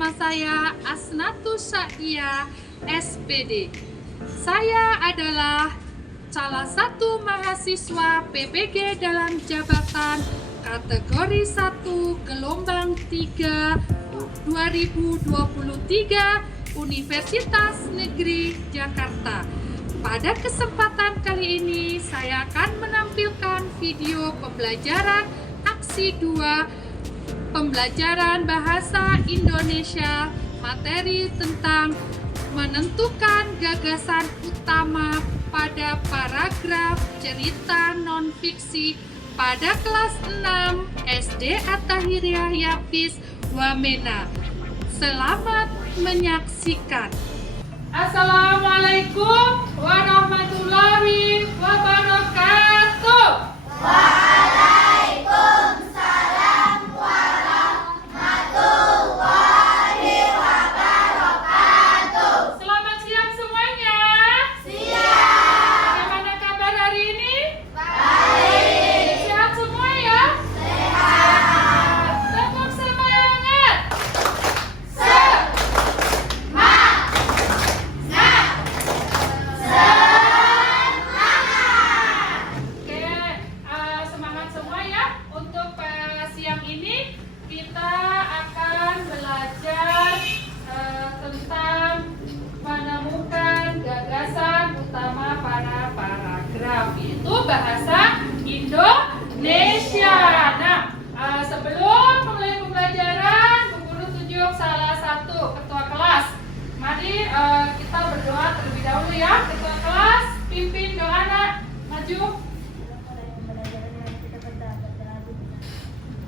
Nama saya Asnatus Syaiah, SPD. Saya adalah salah satu mahasiswa PPG dalam jabatan kategori 1 gelombang 3 2023 Universitas Negeri Jakarta. Pada kesempatan kali ini saya akan menampilkan video pembelajaran aksi 2 pembelajaran bahasa Indonesia, materi tentang menentukan gagasan utama pada paragraf cerita non-fiksi pada kelas 6 SD At-Tahiriyah Yafis Wamena. Selamat menyaksikan. Assalamualaikum warahmatullahi wabarakatuh. Waalaikumsalam warahmatullahi wabarakatuh. Selamat siang semuanya. Siang. Bagaimana kabar hari ini? Baik. Sehat semua ya? Sehat. Tetap semangat. Oke, semangat semua ya. Untuk siang ini kita akan belajar tentang menemukan gagasan utama pada paragraf, yaitu bahasa Indonesia. Nah, sebelum mulai pembelajaran, Bu Guru tunjuk salah satu ketua kelas. Mari kita berdoa terlebih dahulu ya. Ketua kelas, pimpin doa nak. Maju.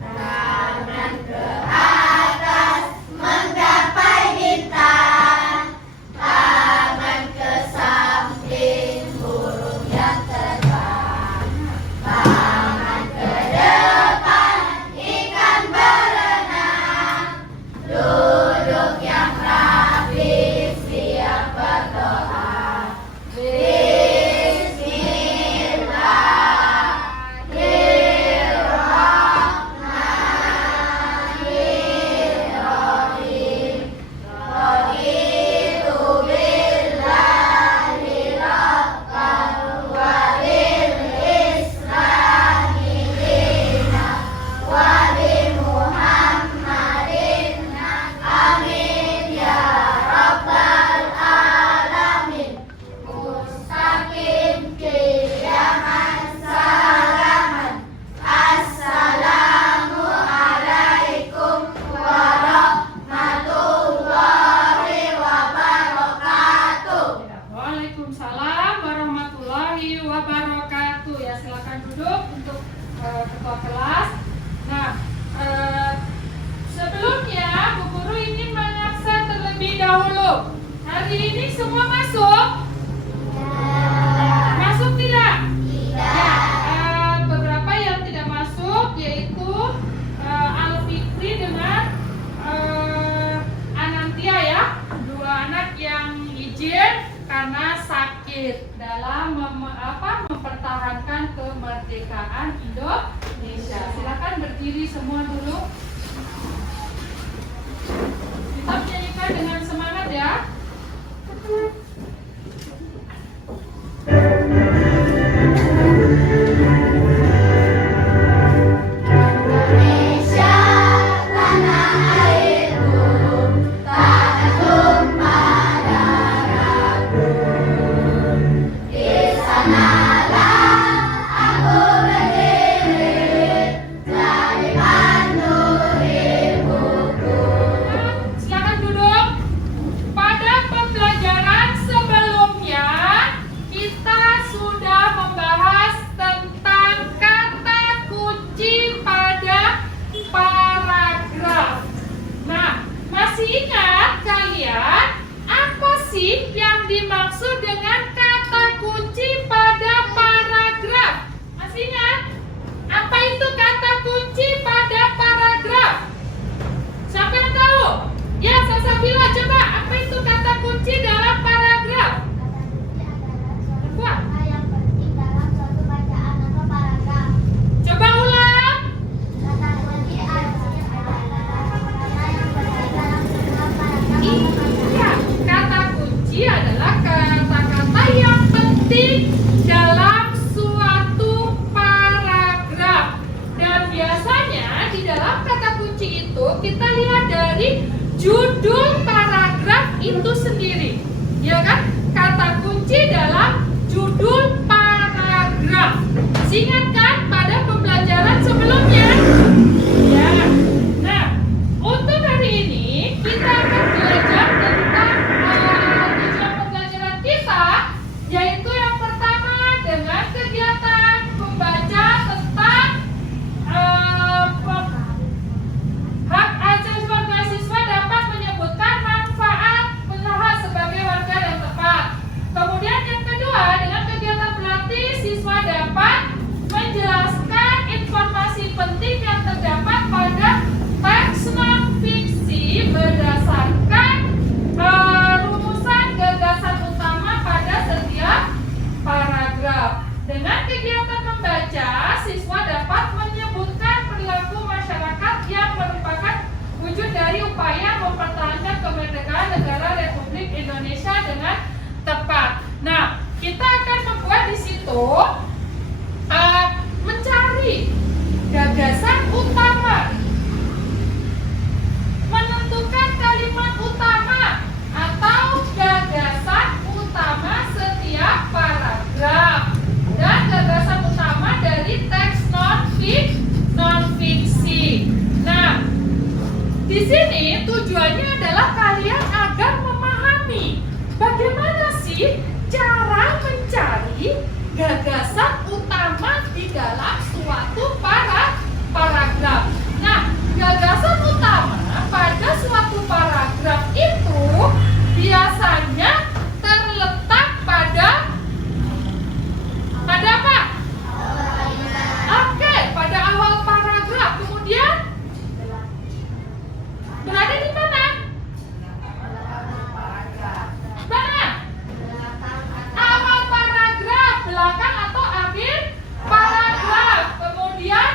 Tangan ke atas menggapai bintang, tangan ke samping burung yang terbang, tangan ke depan ikan berenang, duduk yang rapi siap berdoa. Waalaikumsalam warahmatullahi wabarakatuh. Ya, silakan duduk untuk ketua kelas. Nah, sebelumnya Bu Guru ingin mengaksa terlebih dahulu. Hari ini semua masuk? Masuk tidak? Ya, beberapa yang tidak masuk yaitu Al-Fikri dengan Anantia ya, dua anak yang izin karena sakit dalam mempertahankan kemerdekaan Indonesia. Silakan berdiri semua dulu. Kita menyanyikan dengan semangat ya. Indonesia, tanah airku, tanah tumpah darahku. Di sanalah aku berdiri, jadi pandu ibuku. Silakan duduk. Pada pembelajaran sebelumnya kita sudah membahas tentang kata kunci pada paragraf. Nah, masih ingat kalian apa sih yang dimaksud dengan kata kunci pada paragraf? Masih ingat? Apa itu kata kunci pada paragraf? Siapa yang tahu? Ya, Sasabila, coba apa itu kata kunci dalam paragraf? Wah, Yang penting dalam suatu bacaan atau paragraf. coba ulang. Kata kunci artinya adalah kata yang penting dalam sebuah berdasarkan rumusan gagasan utama pada setiap paragraf. Dengan kegiatan membaca, siswa dapat menyebutkan perilaku masyarakat yang merupakan wujud dari upaya mempertahankan kemerdekaan negara Republik Indonesia dengan tepat. Nah, kita akan membuat di situ mencari gagasan utama, menentukan kalimat utama atau gagasan utama setiap paragraf, dan gagasan utama dari teks non-fiksi. Nah, di sini tujuannya adalah kalian agar memahami bagaimana sih cara mencari gagasan utama di dalam suatu paragraf. Nah, gagasan utama pada suatu paragraf itu biasanya terletak pada apa? Oke, pada awal paragraf. Kemudian berada di mana? Mana? Awal paragraf, belakang atau akhir paragraf. Kemudian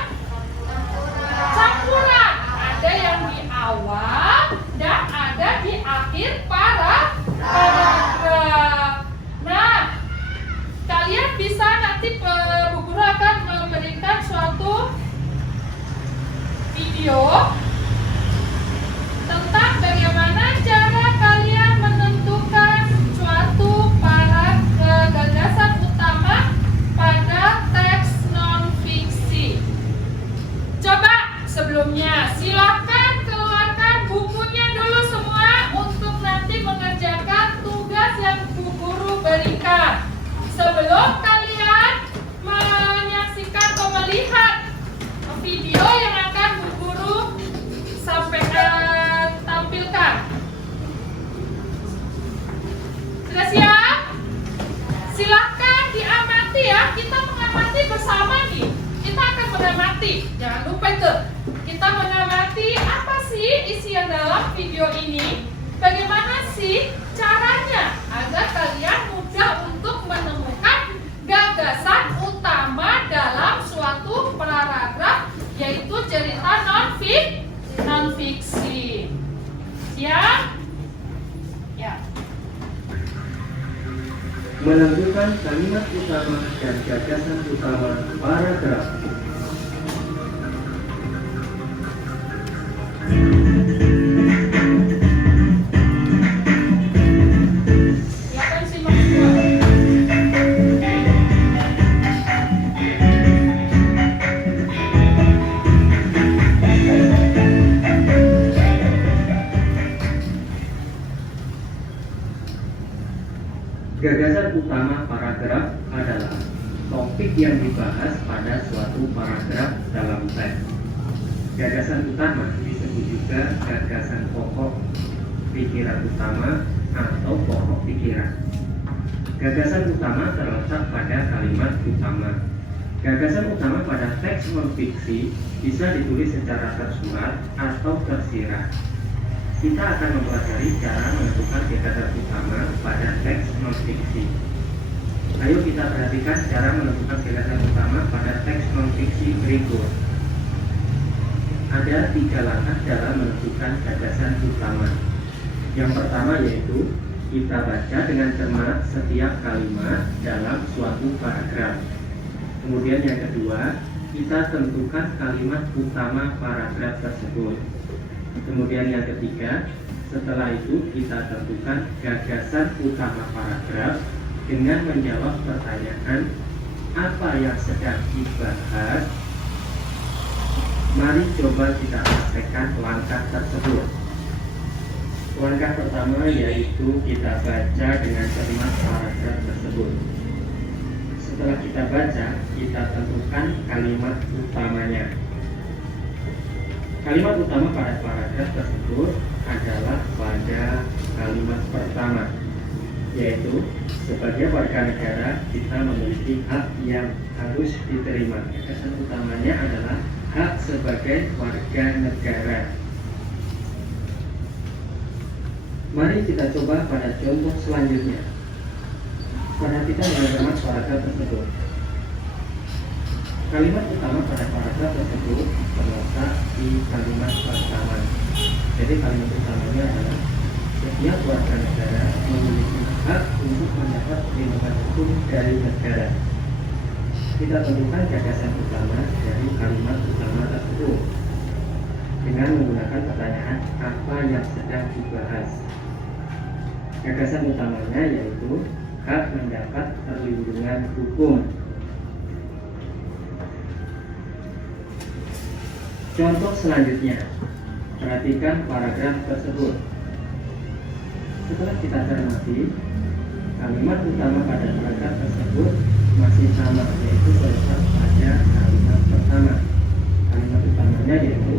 campuran. Ada yang di awal dan ada di akhir paragraf. Nah, kalian bisa nanti Bu Guru akan memberikan suatu video tentang bagaimana cara kalian menentukan suatu gagasan utama pada teks non-fiksi. Coba sebelumnya silakan keluarkan bukunya dulu semua untuk nanti mengerjakan tugas yang Bu Guru berikan. Sebelum kalian menyaksikan atau melihat video yang akan Bu Guru tampilkan. Sudah siap? Silahkan diamati ya. Kita mengamati bersama nih. Kita akan mengamati. Jangan lupa itu. Kita mengamati apa sih isi yang dalam video ini. Bagaimana sih caranya agar kalian mudah untuk menemukan gagasan utama dalam suatu paragraf, yaitu cerita non-fiksi. Siap? Ya. Menentukan kalimat utama dan gagasan utama paragraf. Silakan simak semua. Gagasan utama paragraf adalah topik yang dibahas pada suatu paragraf dalam teks. Gagasan utama disebut juga gagasan pokok, pikiran utama, atau pokok pikiran. Gagasan utama terletak pada kalimat utama. Gagasan utama pada teks non-fiksi bisa ditulis secara tersurat atau tersirat. Kita akan mempelajari cara menentukan gagasan utama pada teks non-fiksi. Ayo kita perhatikan cara menentukan gagasan utama pada teks non-fiksi berikut. Ada 3 langkah dalam menentukan gagasan utama. Yang pertama yaitu kita baca dengan cermat setiap kalimat dalam suatu paragraf. Kemudian yang kedua, kita tentukan kalimat utama paragraf tersebut. Kemudian yang ketiga, setelah itu kita tentukan gagasan utama paragraf dengan menjawab pertanyaan apa yang sedang dibahas. Mari coba kita praktekkan langkah tersebut. Langkah pertama yaitu kita baca dengan cermat paragraf tersebut. Setelah kita baca, kita tentukan kalimat utamanya. Kalimat utama pada paragraf tersebut adalah pada kalimat pertama, yaitu sebagai warga negara kita memiliki hak yang harus diterima. Gagasan utamanya adalah hak sebagai warga negara. Mari kita coba pada contoh selanjutnya. Perhatikan kalimat paragraf tersebut. Kalimat utama pada paragraf tersebut terletak di kalimat pertama. Jadi kalimat utamanya adalah setiap warga negara memiliki hak untuk mendapat perlindungan hukum dari negara. Kita tentukan gagasan utama dari kalimat utama tersebut dengan menggunakan pertanyaan apa yang sedang dibahas. Gagasan utamanya yaitu hak mendapat perlindungan hukum. Contoh selanjutnya, perhatikan paragraf tersebut. Setelah kita cermati, kalimat utama pada paragraf tersebut masih sama, yaitu terletak pada kalimat pertama. Kalimat utamanya yaitu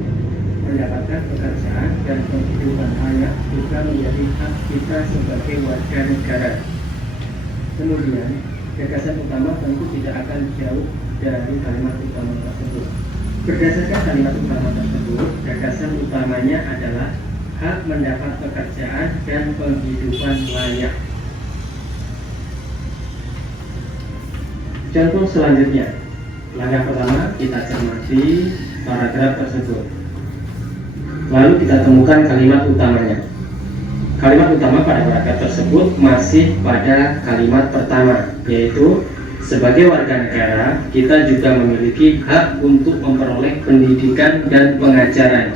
mendapatkan pekerjaan dan penghidupan layak juga menjadi hak kita sebagai warga negara. Kemudian, gagasan utama tentu tidak akan jauh dari kalimat utama tersebut. Berdasarkan kalimat utama tersebut, gagasan utamanya adalah hak mendapat pekerjaan dan penghidupan layak. Contoh selanjutnya, langkah pertama kita cermati paragraf tersebut. Lalu kita temukan kalimat utamanya. Kalimat utama pada paragraf tersebut masih pada kalimat pertama, yaitu sebagai warga negara, kita juga memiliki hak untuk memperoleh pendidikan dan pengajaran.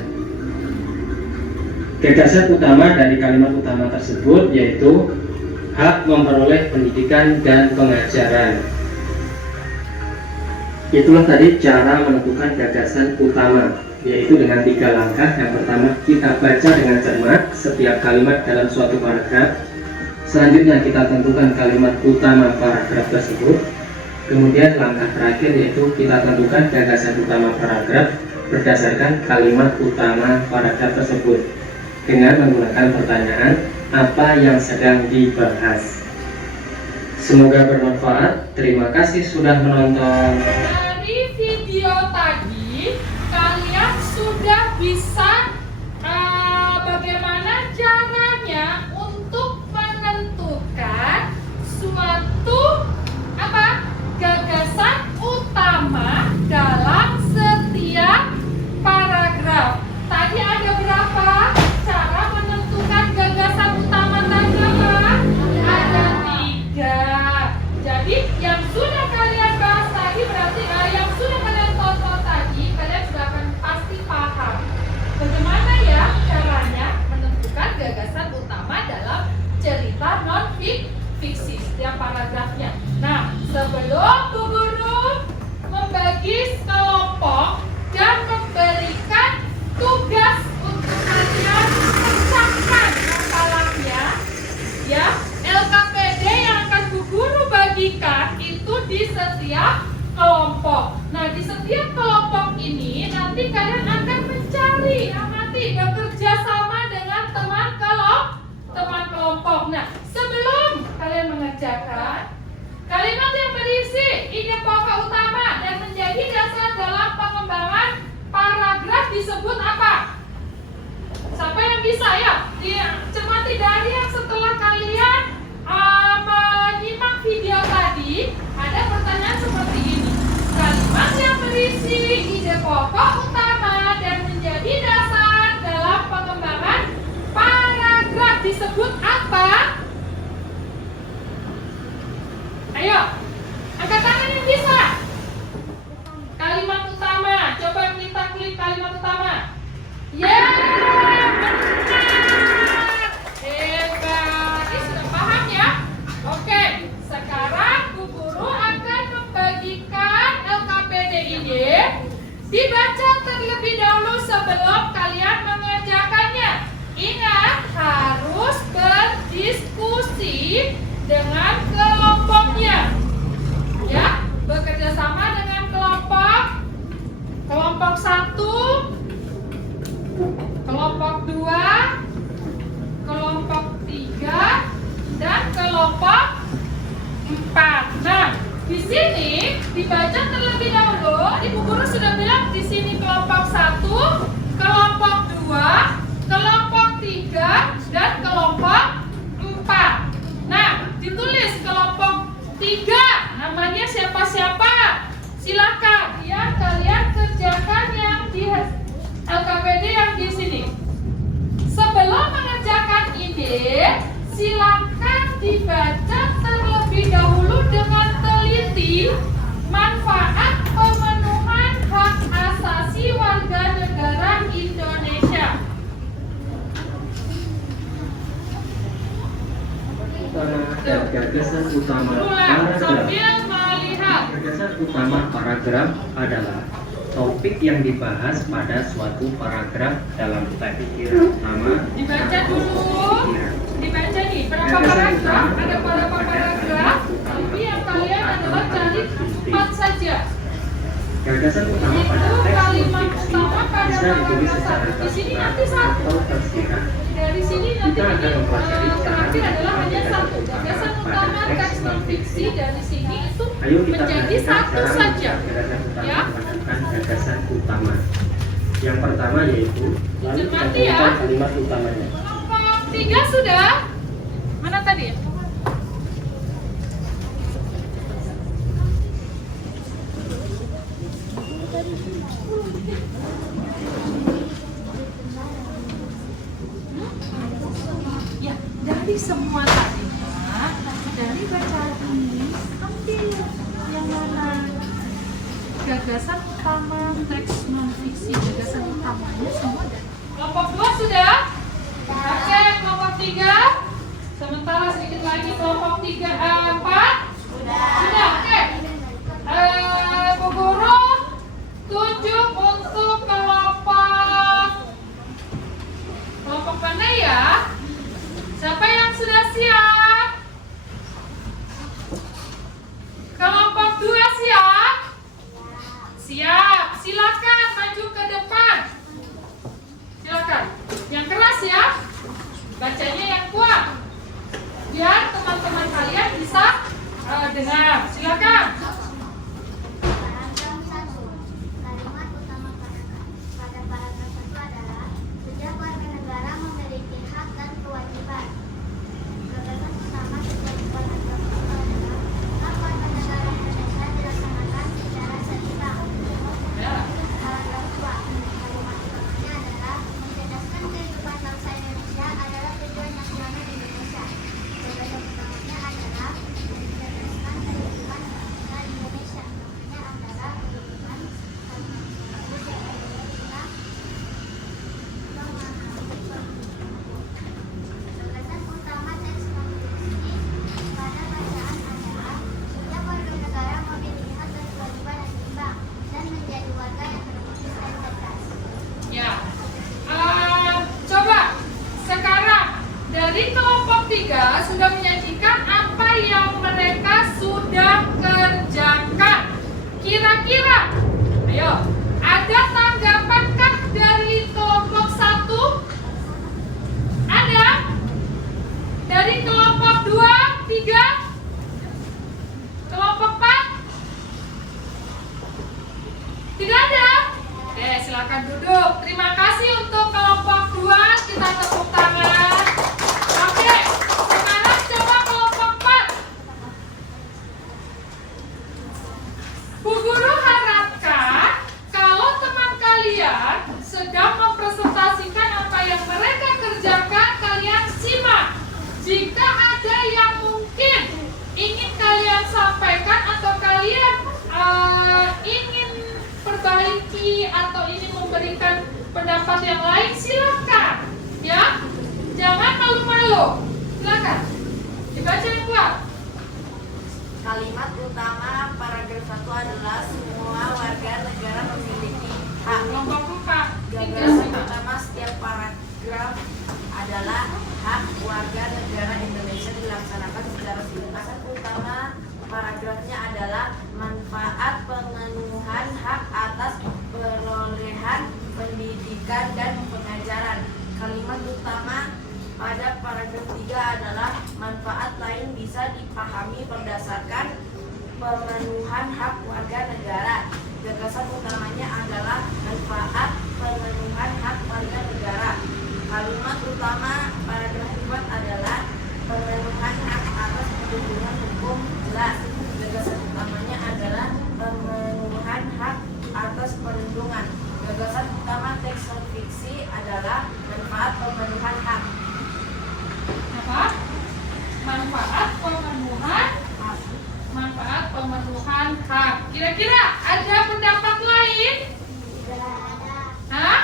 Gagasan utama dari kalimat utama tersebut yaitu hak memperoleh pendidikan dan pengajaran. Itulah tadi cara menentukan gagasan utama, yaitu dengan 3 langkah. Yang pertama, kita baca dengan cermat setiap kalimat dalam suatu paragraf. Selanjutnya kita tentukan kalimat utama paragraf tersebut. Kemudian langkah terakhir yaitu kita tentukan gagasan utama paragraf berdasarkan kalimat utama paragraf tersebut dengan menggunakan pertanyaan apa yang sedang dibahas. Semoga bermanfaat. Terima kasih sudah menonton. Dari video tadi kalian sudah bisa bagaimana caranya untuk menentukan suatu gagasan utama dalam setiap paragraf. Tadi ada berapa cara menentukan gagasan utama tadi apa? Ada 3. Jadi yang sudah kalian bahas tadi berarti yang sudah kalian tonton tadi kalian sudah akan pasti paham bagaimana ya caranya menentukan gagasan utama dalam cerita non-fiksi setiap paragrafnya. Nah, sebelum Bu Guru membagi kelompok dan memberikan tugas untuk kalian pecahkan masalahnya, ya, LKPD yang akan Bu Guru bagikan itu di setiap kelompok. Nah, di setiap kelompok ini nanti kalian akan mencari, amati, bekerja sama dengan teman kelompok. Nah, sebelum kalian mengerjakan, kalimat yang berisi ide pokok utama dan menjadi dasar dalam pengembangan paragraf disebut apa? Siapa yang bisa ya? Cermati dari yang setelah kalian menyimak video tadi, ada pertanyaan seperti ini. Kalimat yang berisi ide pokok utama dan menjadi dasar dalam pengembangan paragraf disebut apa? Ayo, angkat tangan yang bisa. Kalimat utama, coba kita klik kalimat utama. Ya, benar. Hebat. Ini sudah paham ya? Oke, sekarang Bu Guru akan membagikan LKPD ini. Dibaca terlebih dahulu sebelum kalian mengerjakannya. Ingat, harus berdiskusi dengan kelompoknya, ya, bekerja sama dengan kelompok 1, kelompok 2, kelompok 3, dan kelompok 4. Nah, di sini dibaca terlebih dahulu. Ibu Guru sudah bilang di sini kelompok 1, kelompok 2, kelompok 3, dan kelompok Dan gagasan utama Ulang paragraf. sambil melihat. Gagasan utama paragraf adalah topik yang dibahas pada suatu paragraf dalam teks. Pertama, Dibaca dulu. Dibaca nih, berapa paragraf? Ada berapa paragraf? Tapi yang kalian adalah cari 4 saja. gagasan utama Itu pada teks kalimat non-fiksi utama pada bisa ditulis paragraf secara 1. Di sini tersurat nanti 1. atau tersirat. Dari sini nanti Kita akan ini mempelajari cara terakhir adalah hanya gagasan 1. Gagasan pada utama teks non-fiksi dari sini itu Ayo kita menjadi perhatikan 1 cara saja. gagasan utama Ya. menggunakan gagasan utama. Yang pertama yaitu lalu kita Cermati ya. temukan kalimat utamanya. Kelompok 3 sudah? Mana tadi? Ya, dari semua tadi, dari bacaan ini, ambil yang mana? Gagasan utama teks non-fiksi, gagasan utamanya semua dari kelompok 2 sudah? Oke, kelompok 3. Sementara sedikit lagi kelompok 4. Sudah, oke. Bu Guru tunjuk untuk kelompok mana ya? Siapa yang sudah siap? Kelompok 2 siap? Siap. Silakan maju ke depan. Silakan. Yang keras ya. Bacanya yang kuat. Biar teman-teman kalian bisa dengar. Silakan. Paragraf 1. Kalimat utama paragraf. Pada paragraf 1 adalah setiap warga negara memiliki hak dan kewajiban. Gagasan utama setiap paragraf itu adalah hak warga negara Indonesia dilaksanakan secara seimbang. Ya. Paragraf 2. Kalimat utamanya adalah mencerdaskan kehidupan bangsa Indonesia adalah tujuan nasional Indonesia. Gagasan utamanya adalah mencerdaskan kehidupan bangsa Indonesia. Namanya adalah kehidupan gagasan utama teks non-fiksi pada bacaan adalah setiap warga negara memiliki hak dan kewajiban yang seimbang dan menjadi warga yang terhormat dan cerdas. Ya. Coba sekarang dari kelompok 3 sudah menyajikan apa yang mereka sudah kerjakan. Kira-kira, ayo, ada tanggapankah dari kelompok 1? Ada? Dari kelompok 2, 3? Kelompok 4? Tidak ada? Oke, silakan duduk. Terima kasih untuk kelompok 2. Kita tepuk tangan. Oke, sekarang coba kelompok 4. Bu Guru harapkan kalau teman kalian sedang mempresentasikan apa yang mereka kerjakan, kalian simak. Jika ada yang mungkin ingin kalian sampaikan atau kalian ingin perbaiki atau ingin memberikan pendapat yang lain, silakan. Ya, jangan malu-malu. Silakan. Dibaca yang kuat. Kalimat utama paragraf 1 adalah semua warga negara memiliki hak. Kelompok 4. Gagasan utama setiap paragraf adalah hak warga negara Indonesia dilaksanakan secara seimbang. Gagasan utama paragrafnya adalah manfaat pemenuhan hak atas perolehan pendidikan dan pengajaran. Kalimat utama pada paragraf 3 adalah manfaat lain bisa dipahami berdasarkan pemenuhan hak warga negara. Gagasan utamanya adalah manfaat pemenuhan hak warga negara. Kalimat utama paragraf 4 adalah pemenuhan hak atas perlindungan hukum jelas. Gagasan utamanya adalah pemenuhan hak atas perlindungan. Gagasan utama teks non-fiksi adalah manfaat pemenuhan hak. Apa? Manfaat pemenuhan hak. Kira-kira ada pendapat lain? Hah?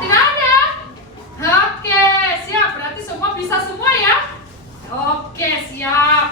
Tidak ada? Oke, siap. Berarti semua bisa semua ya? Oke, siap.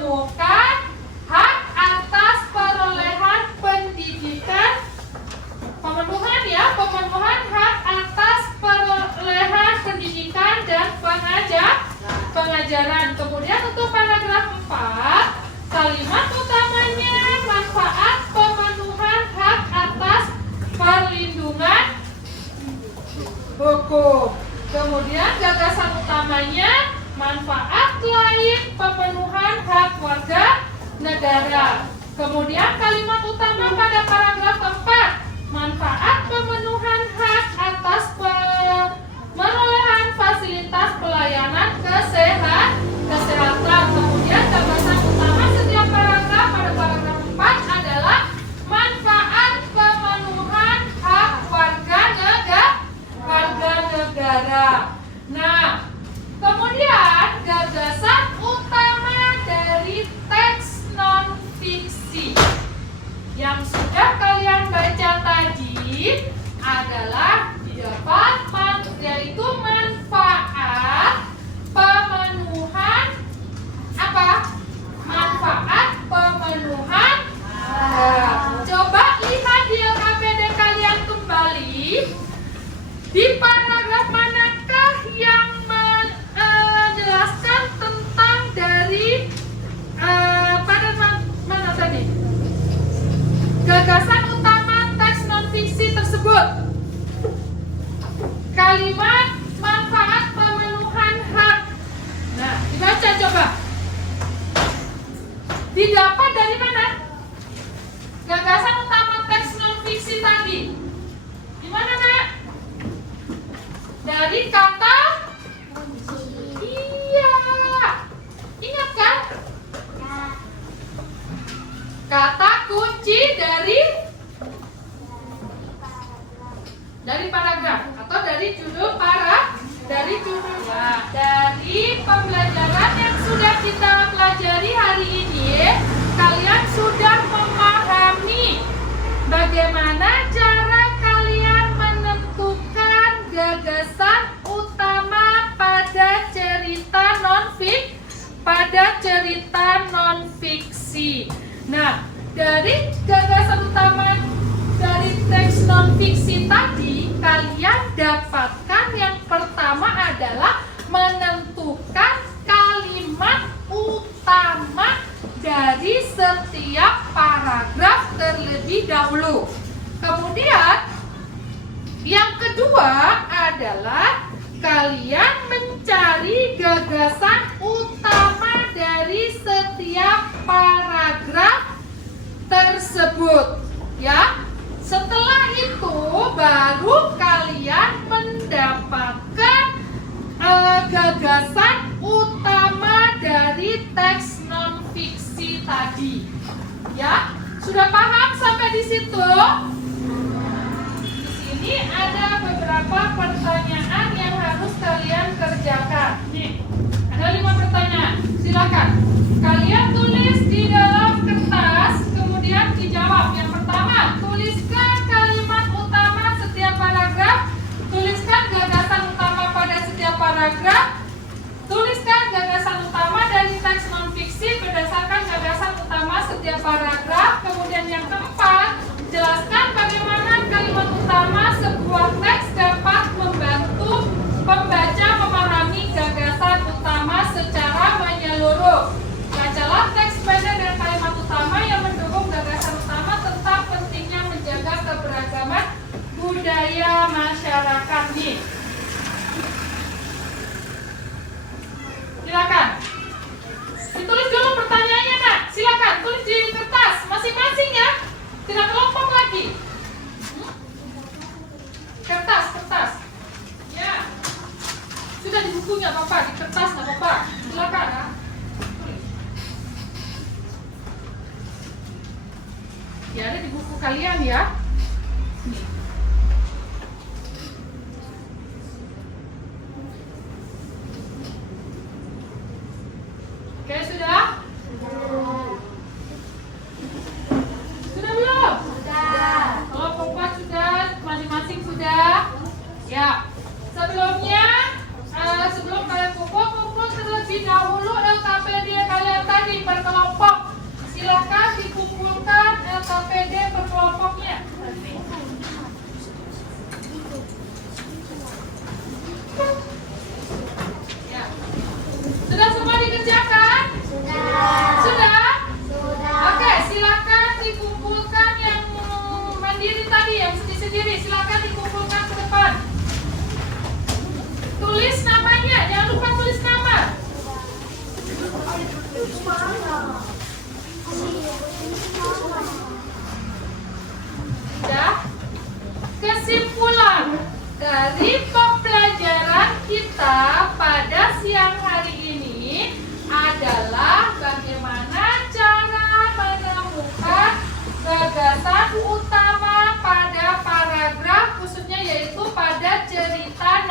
menemukan hak atas perolehan pendidikan, pemenuhan hak atas perolehan pendidikan dan pengajaran. Kemudian untuk paragraf 4, kalimat utamanya manfaat pemenuhan hak atas perlindungan hukum. Kemudian gagasan utamanya manfaat lain pemenuhan hak warga negara. Kemudian kalimat utama pada paragraf 4, manfaat pemenuhan hak atas perolehan fasilitas pelayanan kesehatan. Kemudian gagasan utama setiap paragraf pada paragraf 4 adalah manfaat pemenuhan hak warga negara. Nah, kemudian gagasan utama dari teks non-fiksi yang sudah kalian baca tadi adalah yaitu manfaat pemenuhan manfaat pemenuhan. Coba lihat di LKPD kalian kembali. Di paragraf manakah yang menjelaskan tentang dari pada mana tadi? Gagasan utama teks non-fiksi tersebut. Kalimat manfaat pemenuhan hak. Nah, dibaca coba. Didapat dari mana? Gagasan utama teks non-fiksi tadi. Di mana, Nak? Dari kata iya. Ingat kan? Kata kunci dari paragraf atau dari judul dari pembelajaran yang sudah kita pelajari hari ini, kalian sudah memahami bagaimana cara kalian menentukan gagasan utama pada cerita non-fiksi. Nah, dari gagasan utama dari teks non-fiksi tadi, kalian dapatkan yang pertama adalah menentukan kalimat utama dari setiap paragraf terlebih dahulu. Kemudian, yang kedua adalah kalian mencari gagasan utama dari setiap paragraf tersebut, ya. Setelah itu baru kalian mendapatkan gagasan utama dari teks non-fiksi tadi. Ya, sudah paham sampai di situ? Di sini ada beberapa pertanyaan yang harus kalian kerjakan. Nih, ada 5 pertanyaan. Silakan kalian tulis di dalam kertas, kemudian dijawab. Yang pertama, tuliskan kalimat utama setiap paragraf, tuliskan gagasan utama pada setiap paragraf, tuliskan gagasan utama dari teks non-fiksi berdasarkan gagasan utama setiap paragraf. Kemudian yang keempat, jelaskan bagaimana kalimat utama sebuah teks dapat membantu pembaca memahami gagasan utama secara menyeluruh. Bacalah teks pendek dan kalimat utama yang mendukung gagasan utama tentang pentingnya menjaga keberagaman budaya masyarakat. Nih, silakan ditulis dulu pertanyaannya, Nak. Silakan tulis di kertas masing-masing ya, tidak kelompok lagi. Kertas ya, sudah di buku nggak apa-apa, di kertas nggak apa-apa. Silakan ya. Ya, ada di buku kalian ya. Oke, sudah? Sudah belum? Sudah. Kalau kompas sudah, masing-masing sudah. Ya. Sebelumnya, sebelum kalian kumpul terlebih dahulu LKPD kalian tadi perkelompok Materi pembelajaran kita pada siang hari ini adalah bagaimana cara menemukan gagasan utama pada paragraf, khususnya yaitu pada cerita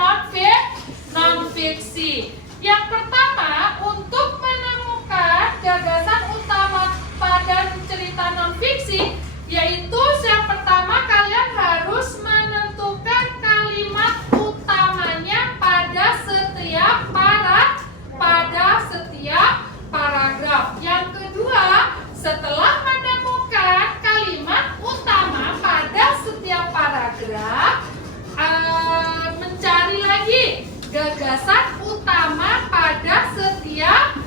non-fiksi. Yang pertama, untuk menemukan gagasan utama pada cerita non-fiksi, yaitu yang pertama kalian harus menentukan kalimat utamanya pada setiap paragraf. Yang kedua, setelah menemukan kalimat utama pada setiap paragraf, mencari lagi gagasan utama pada setiap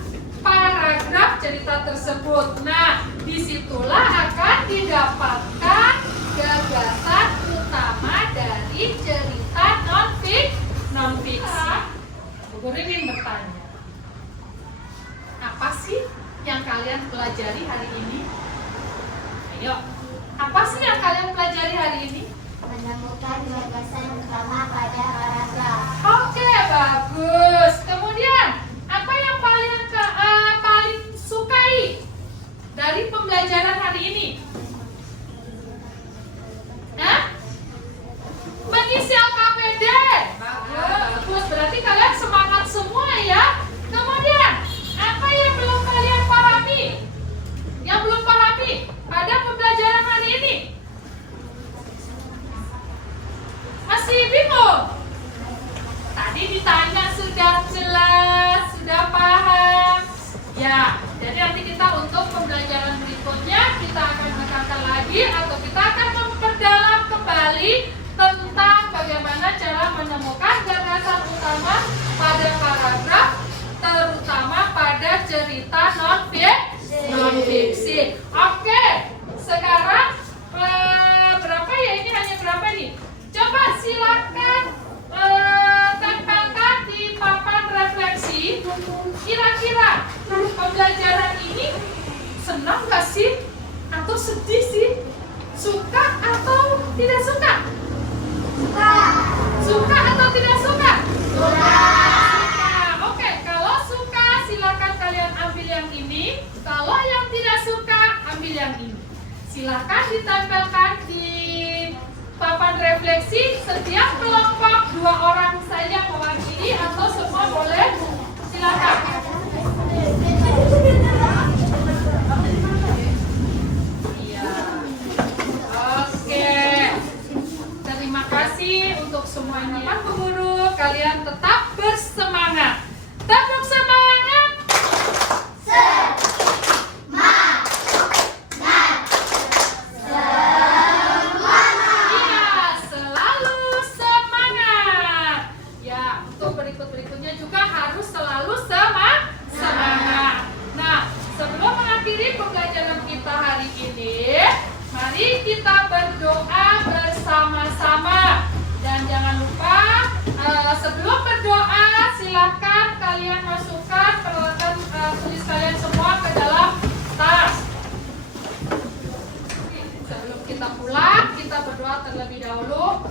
paragraf cerita tersebut. Nah, disitulah akan didapatkan gagasan utama dari cerita non-fiksi. Bu Guru ingin bertanya, apa sih yang kalian pelajari hari ini? Ayo, apa sih yang kalian pelajari hari ini? Menemukan gagasan utama pada paragraf. Oke, bagus. Kemudian, apa yang paling sukai dari pembelajaran hari ini? Mengisi LKPD. Bagus, berarti kalian semangat semua ya. Kemudian, apa yang belum kalian pahami? Yang belum pahami pada pembelajaran hari ini? Masih bingung? Tadi ditanya sudah jelas, sudah paham. Ya, jadi nanti kita untuk pembelajaran berikutnya kita akan menekankan lagi atau kita akan memperdalam kembali tentang bagaimana cara menemukan gagasan utama pada paragraf, terutama pada cerita non-fiksi. Oke, sekarang berapa ya, ini hanya berapa nih? Coba silakan tempelkan di papan refleksi. Kira-kira pembelajaran ini senang gak sih? Atau sedih sih? Suka atau tidak suka? Suka atau tidak suka? Suka. Oke, kalau suka silakan kalian ambil yang ini. Kalau yang tidak suka ambil yang ini. Silakan ditempelkan di papan refleksi. Setiap kelompok 2 orang saja mewakili atau semua boleh. Silakan. Iya. Oke. Terima kasih untuk semuanya. Bu Guru, kalian tetap bersemangat. Tepuk semangat. Iya, selalu semangat. Ya, untuk berikutnya juga harus selalu semangat. Nah, sebelum mengakhiri pembelajaran kita hari ini, mari kita berdoa bersama-sama. Dan jangan lupa, sebelum berdoa, silakan kalian masukkan peralatan tulis kalian semua ke dalam tas. Sebelum kita pulang, kita berdoa terlebih dahulu.